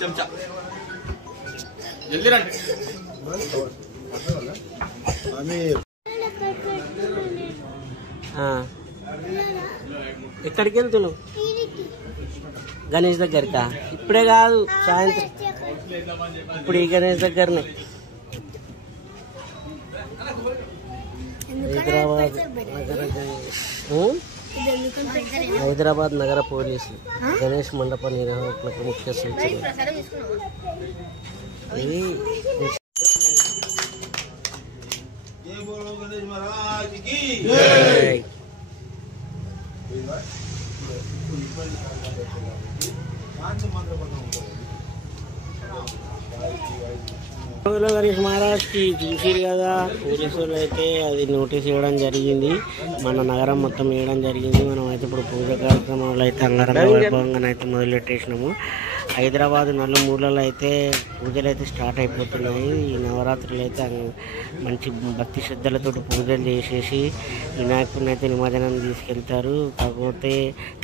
చెంచా జల్దీ రండి. ఎక్కడికి వెళ్తున్నావు? గణేష్ దగ్గరకా? ఇప్పుడే కాదు, సాయంత్రం. ఇప్పుడు ఈ గణేష్ దగ్గరనే. హైదరాబాద్ నగర పోలీసులు గణేష్ మండప నిర్వాహకులకు ముఖ్య సూచన. ఇది గణేష్ మహారాజ్కి చూసిరు కదా, పోలీసు వాళ్ళు అయితే అది నోటీస్ ఇవ్వడం జరిగింది. మన నగరం మొత్తం వేయడం జరిగింది. మనం అయితే ఇప్పుడు పూజ కార్యక్రమాలు అయితే అంగరంగ వైభవంగానైతే మొదలెట్టేసినాము. హైదరాబాద్ నలుమూలలో అయితే పూజలు అయితే స్టార్ట్ అయిపోతున్నాయి. ఈ నవరాత్రులు అయితే మంచి భక్తి శ్రద్ధలతో పూజలు చేసేసి వినాయకుడిని అయితే నిమజ్జనం తీసుకెళ్తారు. కాకపోతే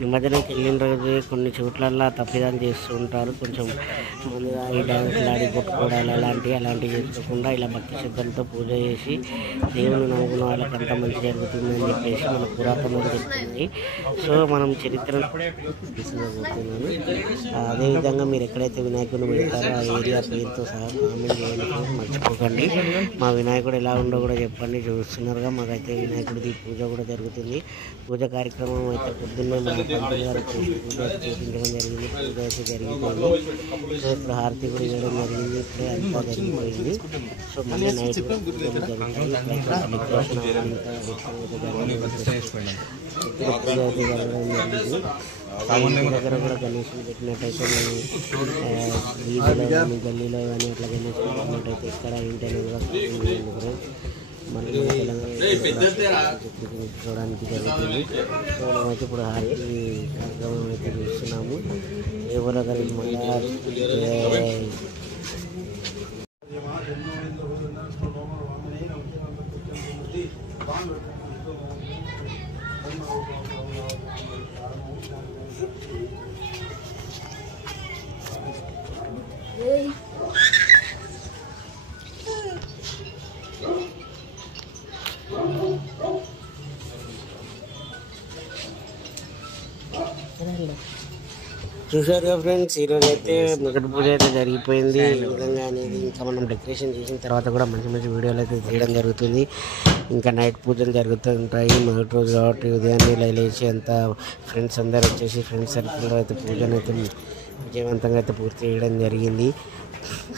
నిమజ్జనంకి వెళ్ళిన రోజు కొన్ని చోట్లల్లో తప్పిదాలు చేస్తూ ఉంటారు. కొంచెం ముందుగా ఈ డ్యాన్సులు ఆడి కొట్టుకోవడాలు అలాంటివి చేసుకోకుండా ఇలా భక్తి శ్రద్ధలతో పూజ చేసి దేవుని నమ్ముకున్న వాళ్ళకంతా మంచి జరుగుతుందని చెప్పేసి మన పురాతనం చెప్తుంది. సో మనం చరిత్ర తీసుకుపోతున్నాము. అదేవిధంగా మీరు ఎక్కడైతే వినాయకుడిని పెడతారో ఆ ఏరియా పేరుతో సహా కామెంట్ చేయండి, మర్చిపోకండి. మా వినాయకుడు ఎలా ఉండో కూడా చెప్పండి. చూస్తున్నారుగా, మాకైతే వినాయకుడిది పూజ కూడా జరుగుతుంది. పూజ కార్యక్రమం అయితే పొద్దున్నే మా పంతులు గారు పూజ చేయించడం జరిగింది. పూజ అయితే జరిగిపోయింది. సో ఇప్పుడు హారతి కూడా ఇవ్వడం జరిగింది. ఇప్పుడే అంతా జరిగిపోయింది. సో మళ్ళీ నైట్ పూజలు జరుగుతాయి. డెకరేషన్ పూజ అయితే జరగడం జరిగింది. దగ్గర కూడా గణేషుని పెట్టినట్టయితే మేము వీధిలో కానీ గల్లీలో కానీ అట్లా గణేషుని పెట్టినట్టయితే ఇక్కడ ఏంటనే కూడా మళ్ళీ చూడడానికి జరుగుతుంది. సో మేమైతే ఇప్పుడు హారతి కార్యక్రమం అయితే చూస్తున్నాము. ఎవరో కానీ మళ్ళీ చూసారు కదా ఫ్రెండ్స్, ఈరోజు అయితే మొదటి పూజ అయితే జరిగిపోయింది. ఈ విధంగా అనేది ఇంకా మనం డెకరేషన్ చేసిన తర్వాత కూడా మంచి మంచి వీడియోలు అయితే తీయడం జరుగుతుంది. ఇంకా నైట్ పూజలు జరుగుతూ ఉంటాయి. మొదటి రోజు కాబట్టి ఉదయాన్నే లేచి అంతా ఫ్రెండ్స్ అందరు వచ్చేసి ఫ్రెండ్స్ సర్కిల్లో అయితే పూజను అయితే విజయవంతంగా అయితే పూర్తి చేయడం జరిగింది.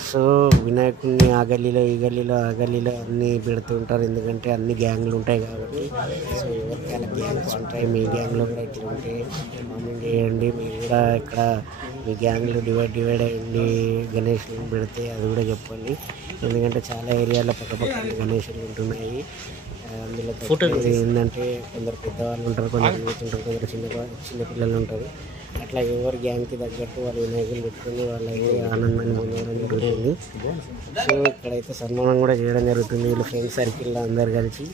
సో వినాయకుడిని ఆ గల్లీలో ఈ గల్లీలో ఆ గల్లీలో అన్నీ పెడుతూ ఉంటారు. ఎందుకంటే అన్ని గ్యాంగ్లు ఉంటాయి కాబట్టి. సో ఎవరికి అలా గ్యాంగ్స్ ఉంటాయి. మీ గ్యాంగ్లో కూడా ఇట్లా ఉంటే కామెంట్ చేయండి. మీరు కూడా ఇక్కడ మీ గ్యాంగ్లు డివైడ్ అయ్యండి. గణేషులను పెడితే అది కూడా చెప్పండి. ఎందుకంటే చాలా ఏరియాలో పక్కపక్కన గణేషులు ఉంటున్నాయి. అందులో ఏంటంటే కొందరు పెద్దవాళ్ళు ఉంటారు, కొందరు యూత్ ఉంటారు, కొందరు చిన్నపిల్లలు ఉంటారు. అట్లా ఎవరి గ్యాంగ్కి తగ్గట్టు వాళ్ళు వినాయకులు పెట్టుకుని వాళ్ళకి ఆనందాన్ని పొందడం జరుగుతుంది. సో ఇక్కడైతే సన్మానం కూడా చేయడం జరుగుతుంది. వీళ్ళు ఫ్రెండ్స్ సర్కిల్లో అందరు కలిసి.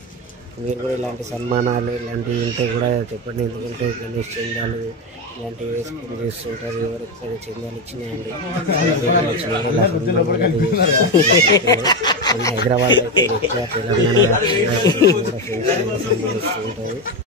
మీరు కూడా ఇలాంటి సన్మానాలు ఇలాంటివి ఉంటే కూడా చెప్పండి. ఎందుకంటే గణేష్ చందాలు ఇలాంటివి వేసుకొని చేస్తుంటారు. ఎవరికి చందాలు ఇచ్చినాయండి హైదరాబాద్లో అయితే ఎక్కువ తెలంగాణ సన్మానిస్తూ ఉంటారు.